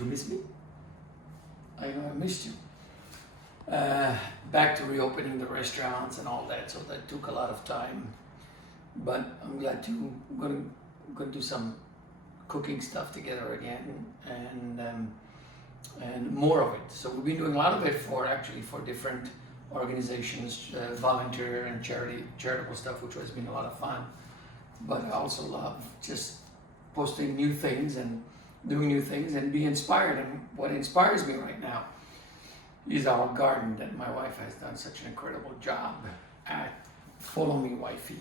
you miss me? I know I missed you. Back to reopening the restaurants and all that, so that took a lot of time. But I'm glad we're gonna do some cooking stuff together again, and more of it. So we've been doing a lot of it for different organizations, volunteer and charitable stuff, which has been a lot of fun. But I also love just posting new things and doing new things and be inspired. And what inspires me right now is our garden that my wife has done such an incredible job at. Follow me, wifey.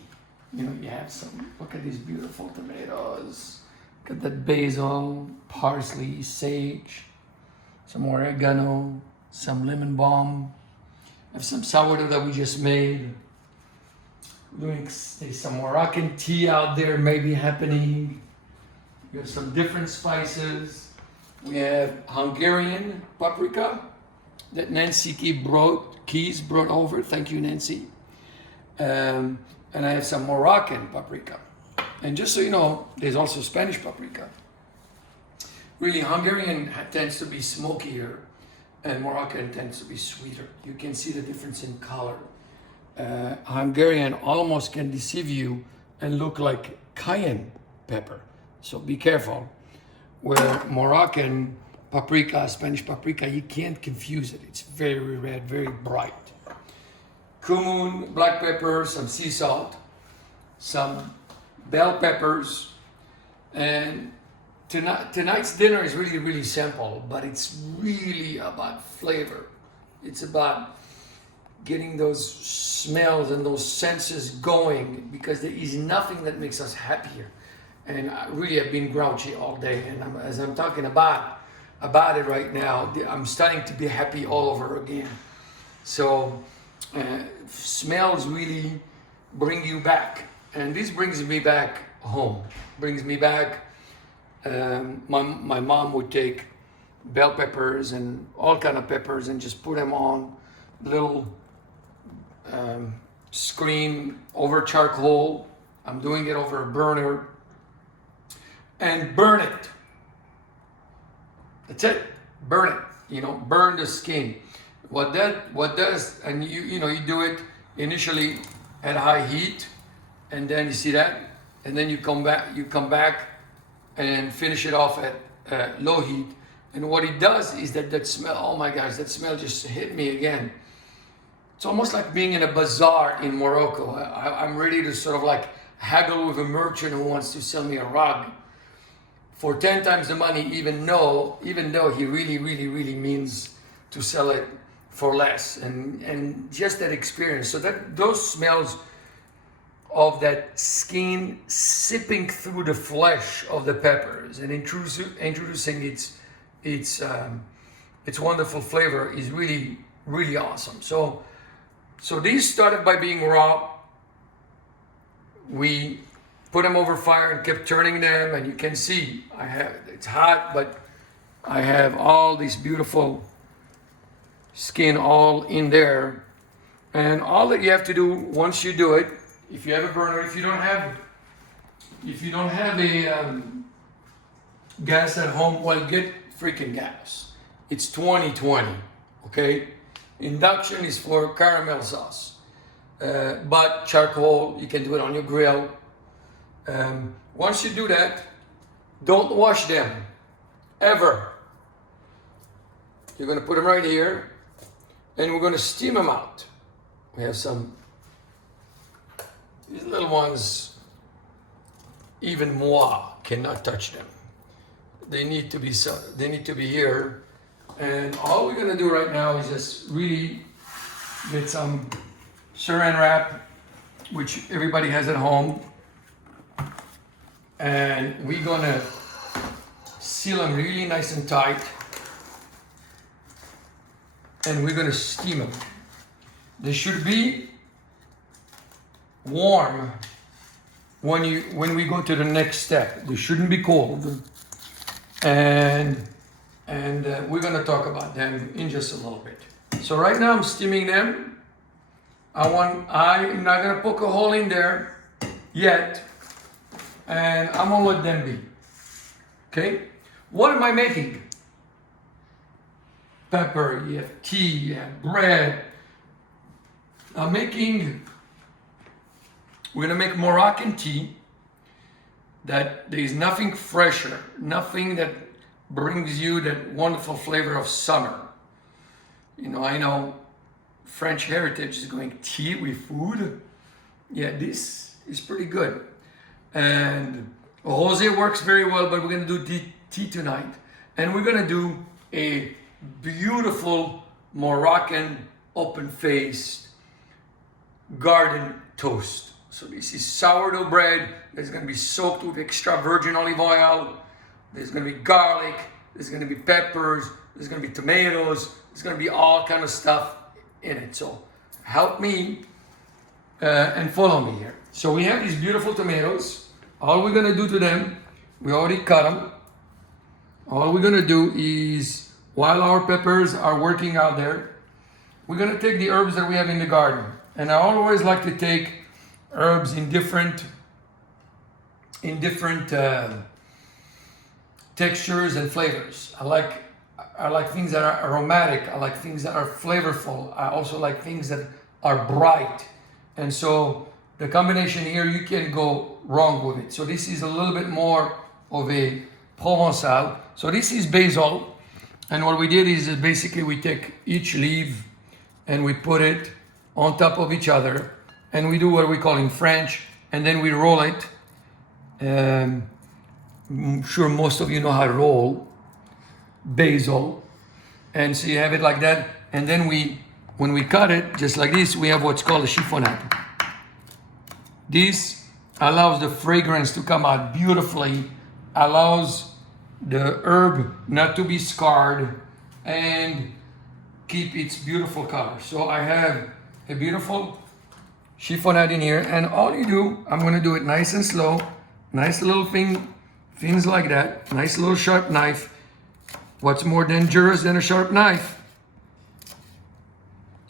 You know, you have some, look at these beautiful tomatoes. Look at that basil, parsley, sage, some oregano, some lemon balm. I have some sourdough that we just made. There's some Moroccan tea out there maybe happening. We have some different spices. We have Hungarian paprika that Nancy Keys brought over. Thank you, Nancy. And I have some Moroccan paprika. And just so you know, there's also Spanish paprika. Really, Hungarian tends to be smokier and Moroccan tends to be sweeter. You can see the difference in color. Hungarian almost can deceive you and look like cayenne pepper. So be careful. Where Moroccan paprika, Spanish paprika, you can't confuse it. It's very red, very bright. Cumin, black pepper, some sea salt, some bell peppers, and tonight's dinner is really, really simple, but it's really about flavor. It's about getting those smells and those senses going, because there is nothing that makes us happier. And I really have been grouchy all day, and as I'm talking about it right now, I'm starting to be happy all over again. So smells really bring you back, and this brings me back home. Brings me back. My mom would take bell peppers and all kind of peppers and just put them on little screen over charcoal. I'm doing it over a burner and burn it. That's it. Burn it. You know, burn the skin. What does, and you do it initially at high heat, and then you see that, and then you come back and finish it off at low heat. And what it does is that smell, oh my gosh, that smell just hit me again. It's almost like being in a bazaar in Morocco. I'm ready to sort of like haggle with a merchant who wants to sell me a rug for 10 times the money, even though he really means to sell it for less. And just that experience. So that those smells of that skin sipping through the flesh of the peppers and introducing its wonderful flavor is really awesome. So these started by being raw. We put them over fire and kept turning them, and you can see it's hot, but I have all these beautiful skin all in there. And all that you have to do once you do it, if you have a burner, if you don't have a gas at home, well, get freaking gas. It's 2020, okay? Induction is for caramel sauce, but charcoal, you can do it on your grill. Once you do that, don't wash them, ever. You're gonna put them right here, and we're gonna steam them out. We have these little ones, even moi cannot touch them. They need to be here. And all we're gonna do right now is just really get some saran wrap, which everybody has at home. And we're gonna seal them really nice and tight. And we're gonna steam them. They should be warm when we go to the next step. They shouldn't be cold. And we're gonna talk about them in just a little bit. So right now I'm steaming them. I'm not gonna poke a hole in there yet, and I'm gonna let them be. Okay? What am I making? pepper, you have tea, you have bread. We're gonna make Moroccan tea that there is nothing fresher, nothing that brings you that wonderful flavor of summer. You know, I know French heritage is going tea with food. Yeah, this is pretty good. And rosé works very well, but we're gonna do tea tonight. And we're gonna do a beautiful Moroccan open-faced garden toast. So this is sourdough bread that's gonna be soaked with extra virgin olive oil. There's gonna be garlic, there's gonna be peppers, there's gonna be tomatoes, there's gonna be all kind of stuff in it. So help me and follow me here. So we have these beautiful tomatoes. All we're gonna do to them, we already cut them. All we're gonna do is, while our peppers are working out there, we're gonna take the herbs that we have in the garden. And I always like to take herbs in different textures and flavors. I like things that are aromatic. I like things that are flavorful. I also like things that are bright. And so the combination here, you can't go wrong with it. So this is a little bit more of a Provençal. So this is basil. And what we did is basically we take each leaf and we put it on top of each other. And we do what we call in French, and then we roll it. I'm sure most of you know how to roll basil. And so you have it like that. And then when we cut it, just like this, we have what's called a chiffonade. This allows the fragrance to come out beautifully, allows the herb not to be scarred, and keep its beautiful color. So I have a beautiful chiffonade in here, and all you do, I'm gonna do it nice and slow, nice little things like that, nice little sharp knife. What's more dangerous than a sharp knife?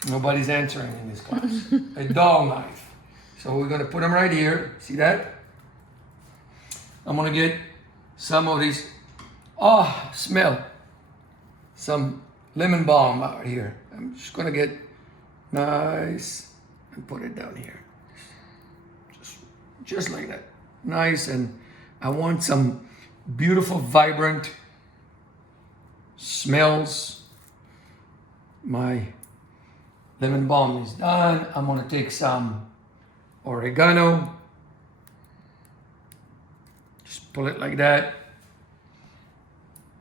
Nobody's answering in this class. A dull knife. So we're gonna put them right here. See that? I'm gonna get some of these, smell, some lemon balm out here. I'm just gonna get nice and put it down here. Just like that. Nice, and I want some beautiful, vibrant smells. My lemon balm is done. I'm gonna take some oregano. Just pull it like that.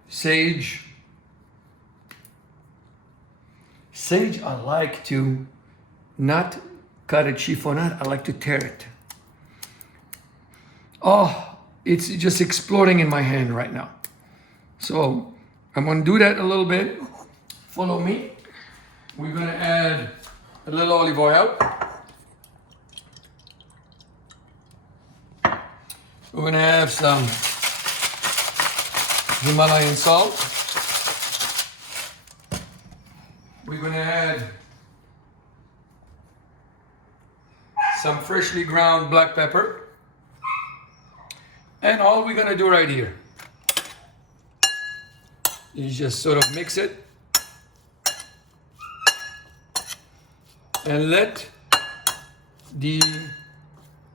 Sage. Sage, I like to not cut it chiffonade, I like to tear it. Oh, it's just exploding in my hand right now. So I'm gonna do that a little bit. Follow me. We're gonna add a little olive oil. We're gonna have some Himalayan salt. We're gonna add some freshly ground black pepper. And all we're gonna do right here is just sort of mix it and let the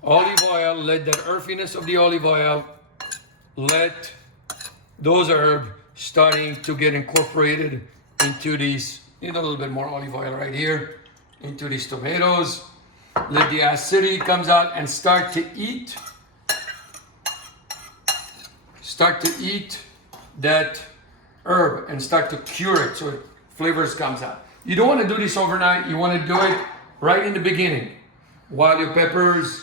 olive oil, let that earthiness of the olive oil, let those herbs starting to get incorporated into these, need a little bit more olive oil right here, into these tomatoes. Let the acidity comes out and start to eat that herb and start to cure it so it flavors comes out. You don't want to do this overnight. You want to do it right in the beginning. While your peppers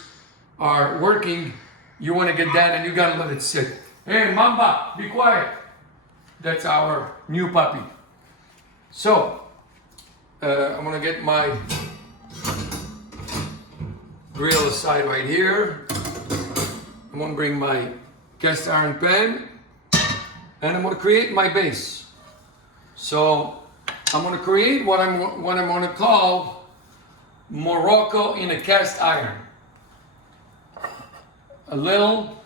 are working, you want to get that and you got to let it sit. Hey, Mamba, be quiet. That's our new puppy. So, I'm going to get my grill aside right here. I'm going to bring my cast iron pan and I'm going to create my base. So I'm going to create what I'm going to call Morocco in a cast iron. A little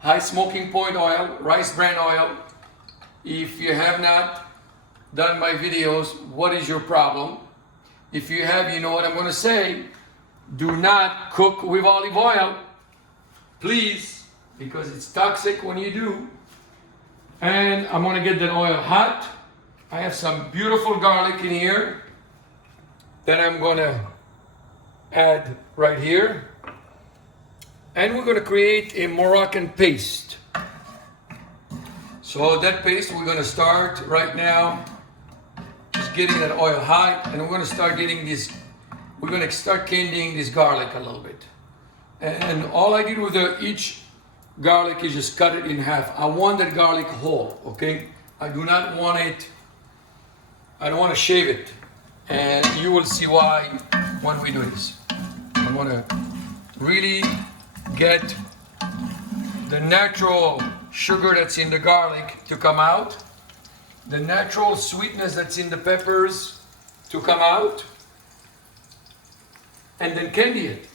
high smoking point oil, rice bran oil. If you have not done my videos, what is your problem? If you have, you know what I'm going to say. Do not cook with olive oil, please, because it's toxic when you do. And I'm going to get that oil hot. I have some beautiful garlic in here that I'm going to add right here. And we're going to create a Moroccan paste. So that paste, we're going to start right now just getting that oil hot, and we're going to start getting this, we're going to start candying this garlic a little bit. And all I did with each garlic is just cut it in half. I want that garlic whole, okay? I do not want it, I don't want to shave it. And you will see why when we do this. I want to really get the natural sugar that's in the garlic to come out, the natural sweetness that's in the peppers to come out, and then candy it.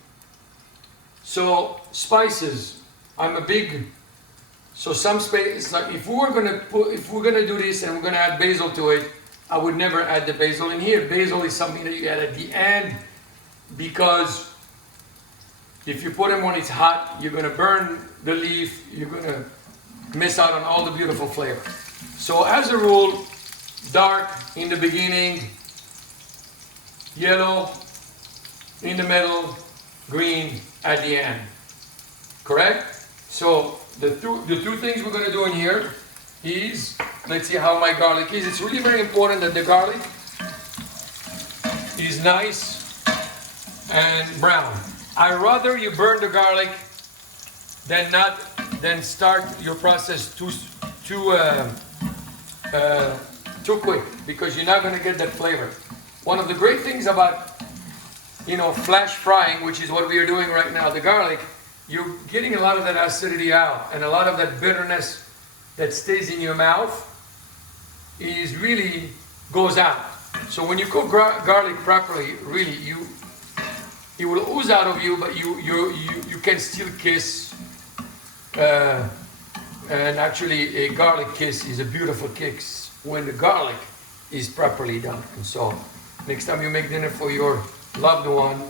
So spices, I'm a big, so some spices, like if we're gonna do this and we're gonna add basil to it, I would never add the basil in here. Basil is something that you add at the end, because if you put them when it's hot, you're gonna burn the leaf, you're gonna miss out on all the beautiful flavor. So as a rule, dark in the beginning, yellow in the middle, green at the end. Correct? So the two things we're going to do in here is, let's see how my garlic is. It's really very important that the garlic is nice and brown. I'd rather you burn the garlic than start your process too quick, because you're not going to get that flavor. One of the great things about, you know, flash frying, which is what we are doing right now, the garlic, you're getting a lot of that acidity out, and a lot of that bitterness that stays in your mouth is really goes out. So when you cook garlic properly, really it will ooze out of you, but you can still kiss. And actually, a garlic kiss is a beautiful kiss when the garlic is properly done. And so next time you make dinner for your loved one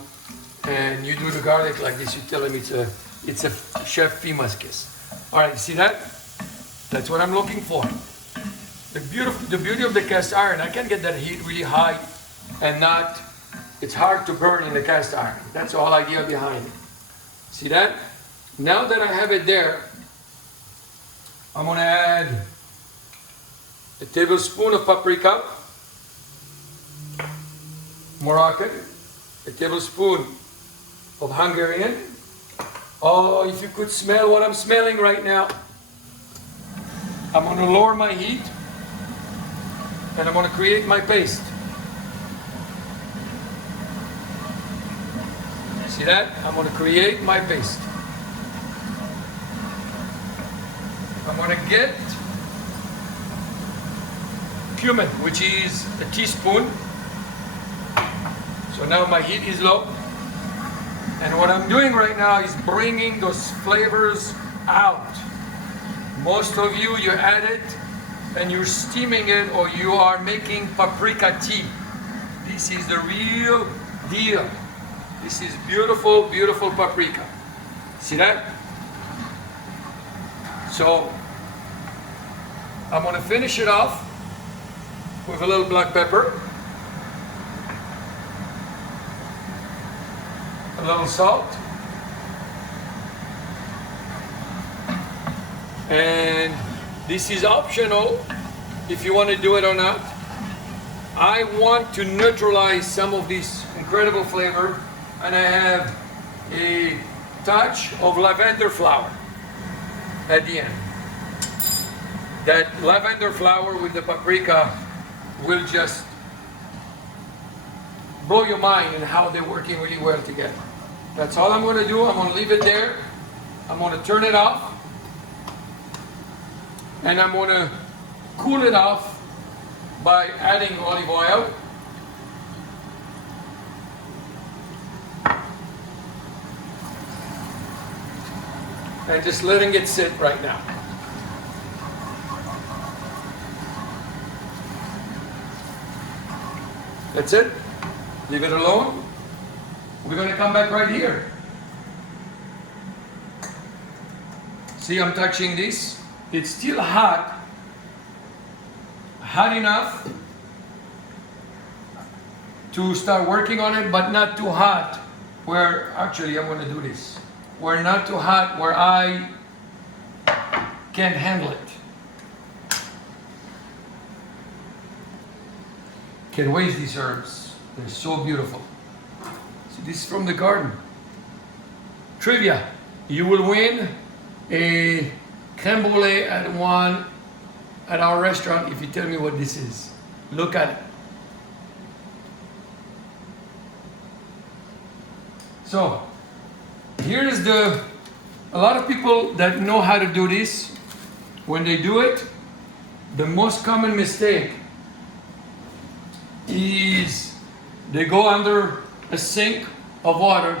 and you do the garlic like this, you tell them it's a Chef Fima's kiss. All right, you see that? That's what I'm looking for. The beauty of the cast iron, I can get that heat really high and not, it's hard to burn in the cast iron. That's the whole idea behind it. See that? Now that I have it there, I'm going to add a tablespoon of paprika, Moroccan, a tablespoon of Hungarian. Oh, if you could smell what I'm smelling right now. I'm going to lower my heat and I'm going to create my paste. See that? I'm going to create my paste. I'm going to get cumin, which is a teaspoon. So now my heat is low. And what I'm doing right now is bringing those flavors out. Most of you add it and you're steaming it, or you are making paprika tea. This is the real deal. This is beautiful, beautiful paprika. See that? So I'm going to finish it off with a little black pepper, a little salt, and this is optional if you want to do it or not. I want to neutralize some of this incredible flavor, and I have a touch of lavender flower at the end. That lavender flower with the paprika will just blow your mind in how they're working really well together. That's all I'm going to do. I'm going to leave it there. I'm going to turn it off. And I'm going to cool it off by adding olive oil. And just letting it sit right now. That's it. Leave it alone. We're gonna come back right here. See, I'm touching this. It's still hot. Hot enough to start working on it, but not too hot. Where, actually, I'm gonna do this. Where not too hot, where I can't handle it. Can't waste these herbs. They're so beautiful. So this is from the garden. Trivia. You will win a creme brulee at our restaurant if you tell me what this is. Look at it. So, here's a lot of people that know how to do this, when they do it, the most common mistake is they go under a sink of water,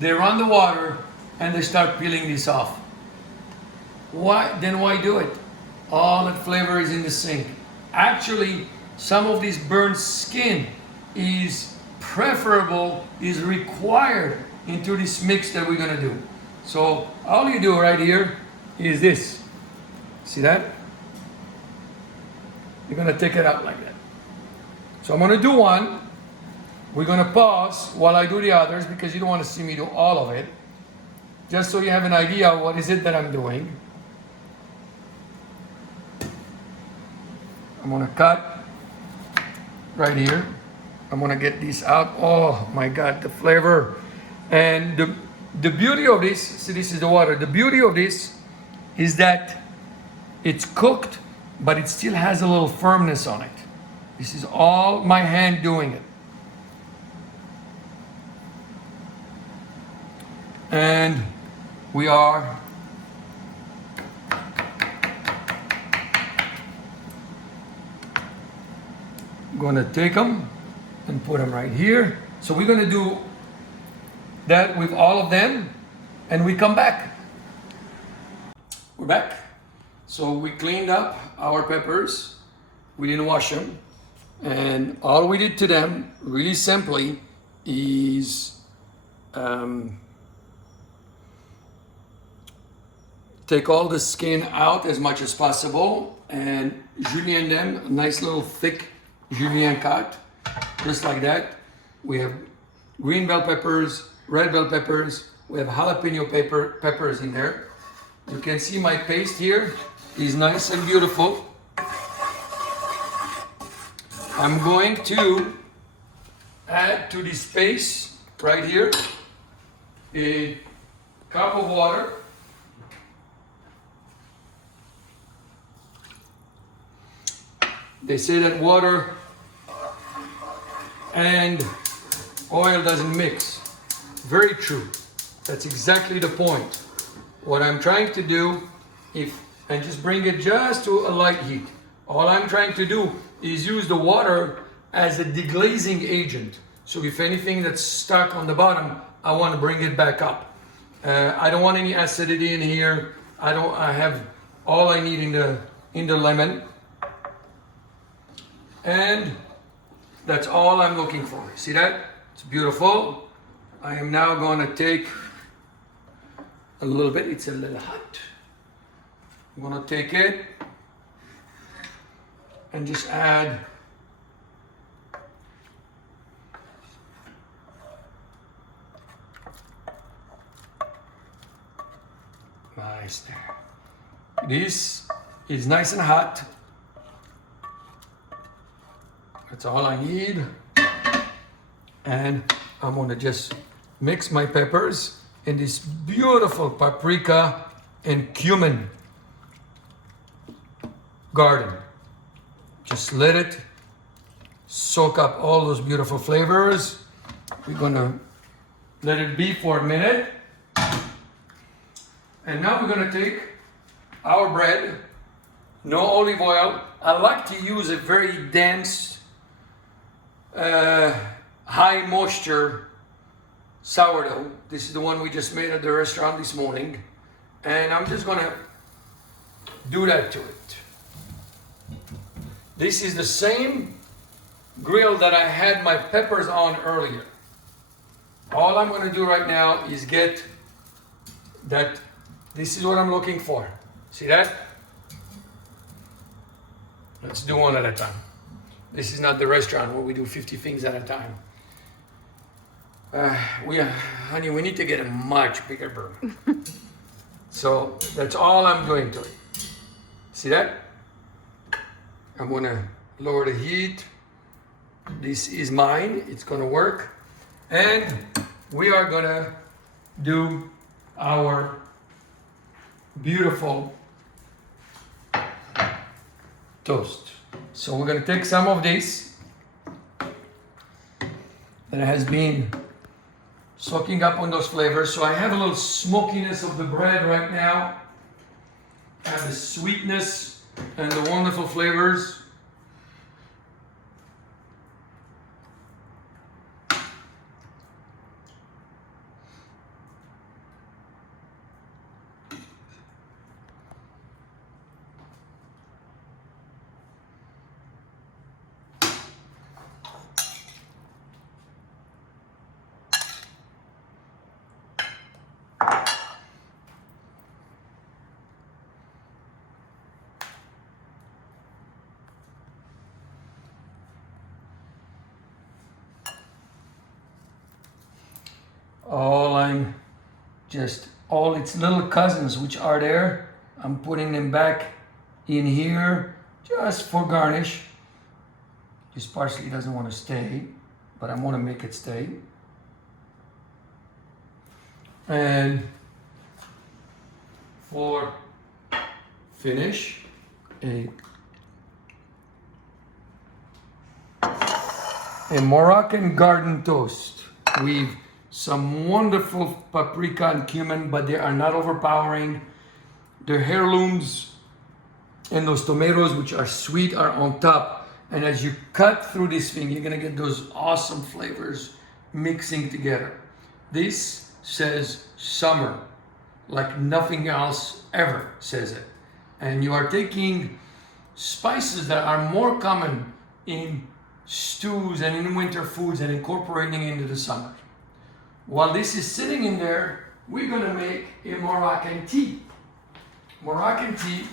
they run the water, and they start peeling this off. Why do it? All that flavor is in the sink. Actually, some of this burnt skin is preferable, is required into this mix that we're gonna do. So all you do right here is this. See that? You're gonna take it out like that. So I'm gonna do one. We're gonna pause while I do the others because you don't want to see me do all of it. Just so you have an idea of what is it that I'm doing. I'm gonna cut right here. I'm gonna get these out. Oh my God, the flavor. And the beauty of this, see, this is the water. The beauty of this is that it's cooked, but it still has a little firmness on it. This is all my hand doing it. And we are gonna take them and put them right here. So we're gonna do that with all of them, and we come back. We're back. So we cleaned up our peppers. We didn't wash them. And all we did to them, really simply, is take all the skin out as much as possible and julienne them, a nice little thick julienne cut, just like that. We have green bell peppers, red bell peppers, we have jalapeno peppers in there. You can see my paste here is nice and beautiful. I'm going to add to this paste right here a cup of water. They say that water and oil doesn't mix. Very true. That's exactly the point. What I'm trying to do, and just bring it just to a light heat. All I'm trying to do is use the water as a deglazing agent. So if anything that's stuck on the bottom, I want to bring it back up. I don't want any acidity in here. I have all I need in the lemon. And that's all I'm looking for. See that? It's beautiful. I am now going to take a little bit. It's a little hot. I'm going to take it and just add nice there. This is nice and hot. That's all I need. And I'm gonna just mix my peppers in this beautiful paprika and cumin garden. Just let it soak up all those beautiful flavors. We're gonna let it be for a minute. And now we're gonna take our bread, no olive oil. I like to use a very dense, high moisture sourdough. This is the one we just made at the restaurant this morning. And I'm just gonna do that to it. This is the same grill that I had my peppers on earlier. All I'm going to do right now is get that. This is what I'm looking for. See that? Let's do one at a time. This is not the restaurant where we do 50 things at a time. Honey, we need to get a much bigger burner. So that's all I'm doing to it. See that? I'm gonna lower the heat. This is mine, it's gonna work. And we are gonna do our beautiful toast. So we're gonna take some of this that has been soaking up on those flavors. So I have a little smokiness of the bread right now. I have the sweetness and the wonderful flavors. All its little cousins which are there, I'm putting them back in here just for garnish. This parsley doesn't want to stay, but I want to make it stay. And for finish, a Moroccan garden toast with some wonderful paprika and cumin, but they are not overpowering. The heirlooms and those tomatoes, which are sweet, are on top. And as you cut through this thing, you're gonna get those awesome flavors mixing together. This says summer like nothing else ever says it. And you are taking spices that are more common in stews and in winter foods and incorporating into the summer. While this is sitting in there, we're gonna make a Moroccan tea. Moroccan tea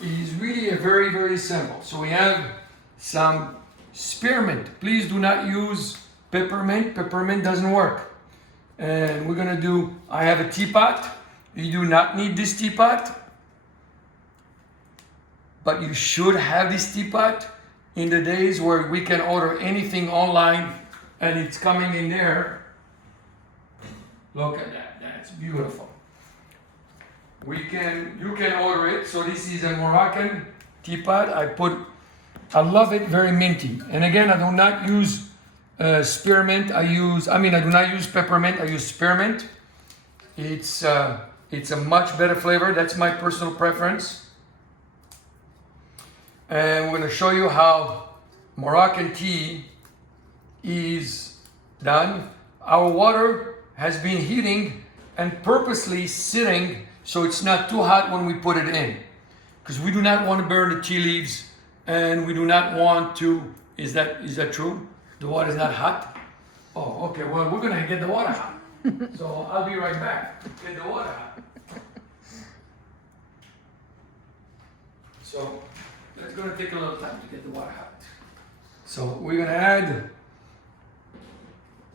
is really a very, very simple. So we have some spearmint. Please do not use peppermint. Peppermint doesn't work. And we're gonna do, I have a teapot. You do not need this teapot, but you should have this teapot in the days where we can order anything online and it's coming in there. Look at that, that's beautiful. You can order it. So this is a Moroccan teapot. I love it, very minty. And again, I do not use spearmint. I do not use peppermint, I use spearmint. It's a much better flavor. That's my personal preference. And we're gonna show you how Moroccan tea is done. Our water has been heating and purposely sitting so it's not too hot when we put it in, because we do not want to burn the tea leaves, and we do not want to. Is that true? The water is not hot? Oh, okay. Well, we're gonna get the water hot. So I'll be right back. Get the water hot. So it's gonna take a little time to get the water hot. So we're gonna add.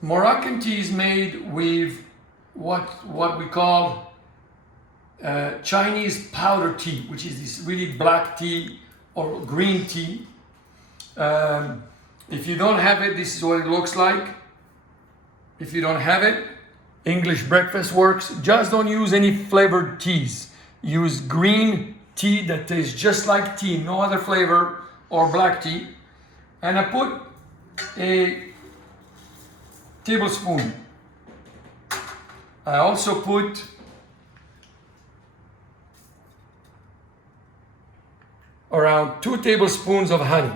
Moroccan tea is made with what we call Chinese powder tea, which is this really black tea or green tea. If you don't have it, this is what it looks like. If you don't have it, English breakfast works. Just don't use any flavored teas. Use green tea that tastes just like tea, no other flavor, or black tea. And I put a tablespoon. I also put around 2 tablespoons of honey.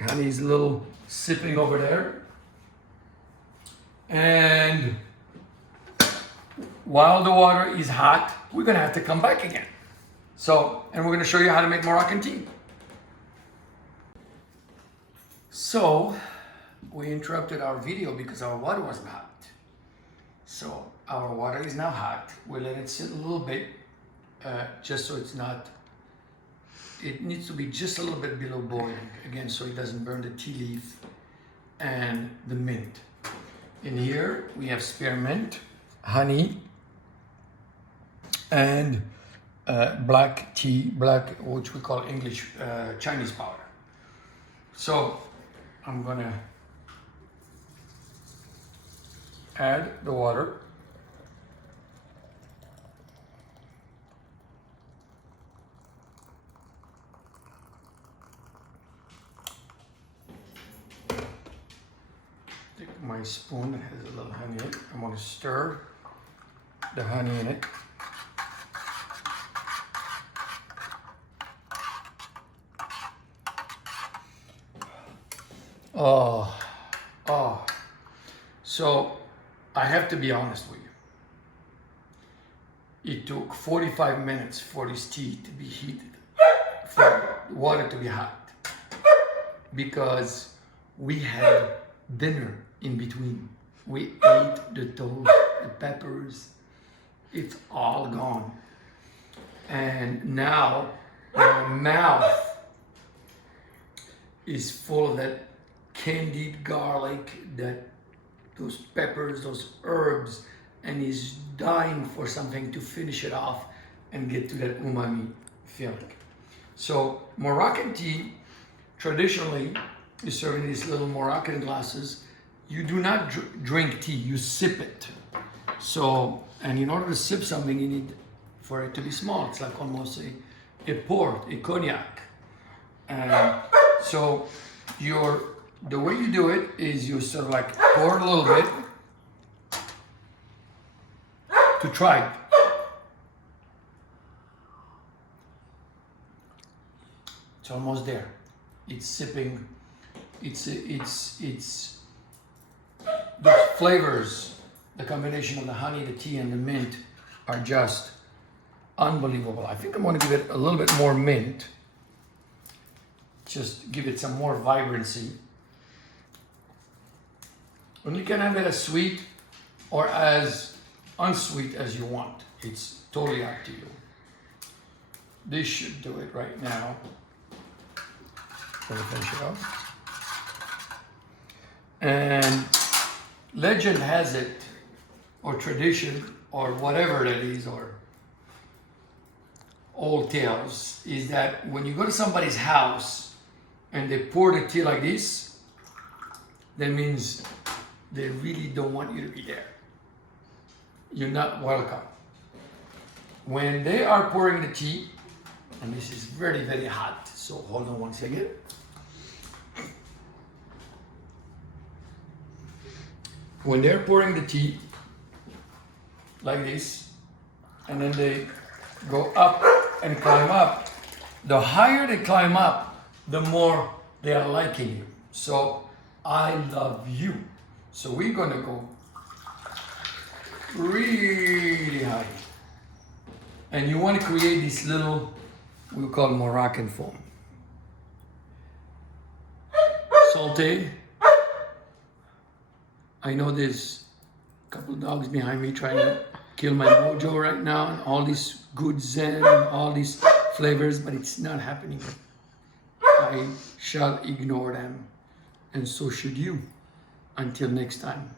Honey's a little sipping over there. And while the water is hot, we're gonna have to come back again. And we're gonna show you how to make Moroccan tea. So we interrupted our video because our water wasn't hot. So our water is now hot. We let it sit a little bit, just so it's not, it needs to be just a little bit below boiling, again, so it doesn't burn the tea leaf and the mint. In here we have spearmint, honey, and black tea, which we call English Chinese powder. So I'm gonna add the water. Take my spoon that has a little honey in it. I'm gonna stir the honey in it. Oh. So I have to be honest with you. It took 45 minutes for this tea to be heated, for the water to be hot, because we had dinner in between. We ate the toast, the peppers, it's all gone. And now my mouth is full of that candied garlic, those peppers, those herbs, and is dying for something to finish it off and get to that umami feeling. So Moroccan tea, traditionally, is served in these little Moroccan glasses. You do not drink tea, you sip it. So, and in order to sip something, you need for it to be small. It's like almost a port, a cognac. And so the way you do it is you sort of like pour it a little bit to try it. It's almost there. It's sipping. It's the flavors, the combination of the honey, the tea, and the mint are just unbelievable. I think I'm going to give it a little bit more mint. Just give it some more vibrancy. And you can have it as sweet or as unsweet as you want. It's totally up to you. This should do it right now. Let me finish it off. And legend has it, or tradition, or whatever that is, or old tales, is that when you go to somebody's house and they pour the tea like this, that means they really don't want you to be there. You're not welcome. When they are pouring the tea, and this is very, very hot, so hold on one second. When they're pouring the tea like this, and then they go up and climb up, the higher they climb up, the more they are liking you. So I love you. So we're gonna go really high. And you want to create this little, we call Moroccan foam. Saute. I know there's a couple of dogs behind me trying to kill my mojo right now, and all these good zen and all these flavors, but it's not happening. I shall ignore them, and so should you. Until next time.